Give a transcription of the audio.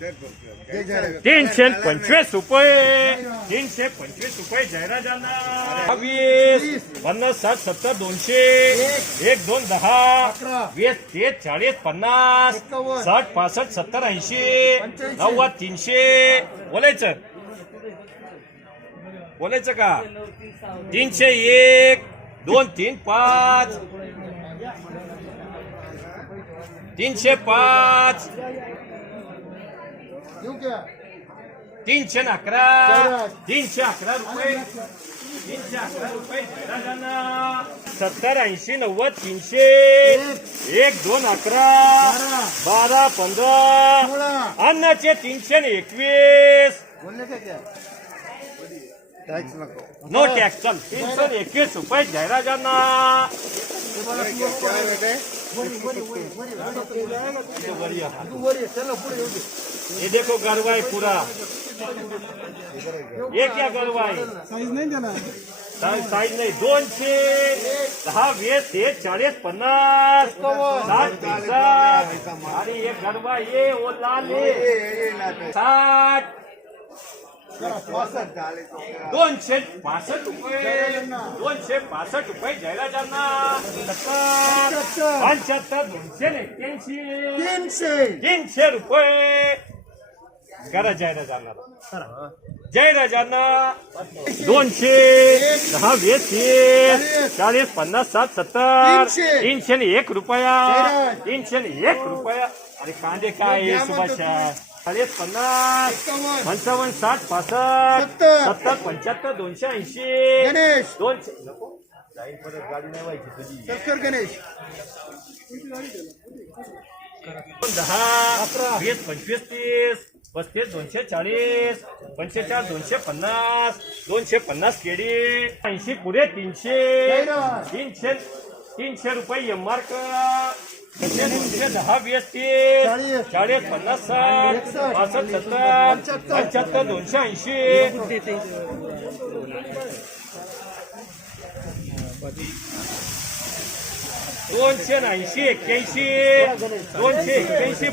तीनशे पंचवीस रुपये. तीनशे पंचवीस रुपये जाहिराजांना वीस पन्नास साठ सत्तर दोनशे. एक दोन दहा. वीस तीस चाळीस पन्नास. साठ पासष्ट सत्तर ऐंशी. नव्वद तीनशे. बोलायचं. बोलायचं का? तीनशे एक दोन तीन पाच. तीनशे पाच. तीनशे अकरा. तीनशे अकरा रुपये. तीनशे अकरा रुपये. सत्तर ऐंशी नव्वद तीनशे. एक दोन अकरा. बारा. पंधरा. अन्नाचे तीनशे एकवीस. नो टॅक्स तीनशे एकवीस रुपये. जाहिरातांना ये देखो गरवा है पूरा। ये क्या गरवा है साईज नाही त्याला साईज नाही दोनशे दहा वीस ते चाळीस पन्नास। साठ आणि एक गरवा ये ओ लाल साठ। दोनशे पासष्ट रुपये दोनशे पासष्ट रुपये जाहिरातांना सत्तर पंच्याहत्तर दोनशे एक्क्याऐंशी तीनशे तीनशे रुपये. करा जाहिरातांना जाहिरातांना दोनशे दहा वीस तीस चाळीस पन्नास साठ सत्तर तीनशे. एक रुपया. तीनशे एक रुपया. अरे कांदे काय सुभाषा. चाळीस पन्नास पंचावन्न साठ पासष्ट सत्तर. पंच्याहत्तर दोनशे ऐंशी. गणेश. दोनशे. नको. जाईल परत गाडी नाही व्हायची तुझी. सत्तर गणेश. दहा वीस पंचवीस तीस पस्तीस दोनशे चाळीस पंचेचाळीस दोनशे पन्नास दोनशे पन्नास केडी ऐंशी पुढे तीनशे. तीनशे तीनशे रुपये एम मार्क दोनशे दहा तीस चाळीस. पन्नास साठ. पासष्ट सत्तर पंच्याहत्तर. पंच्याहत्तर दोनशे ऐंशी दोनशे ऐंशी एक्क्याऐंशी दोनशे एक्क्याऐंशी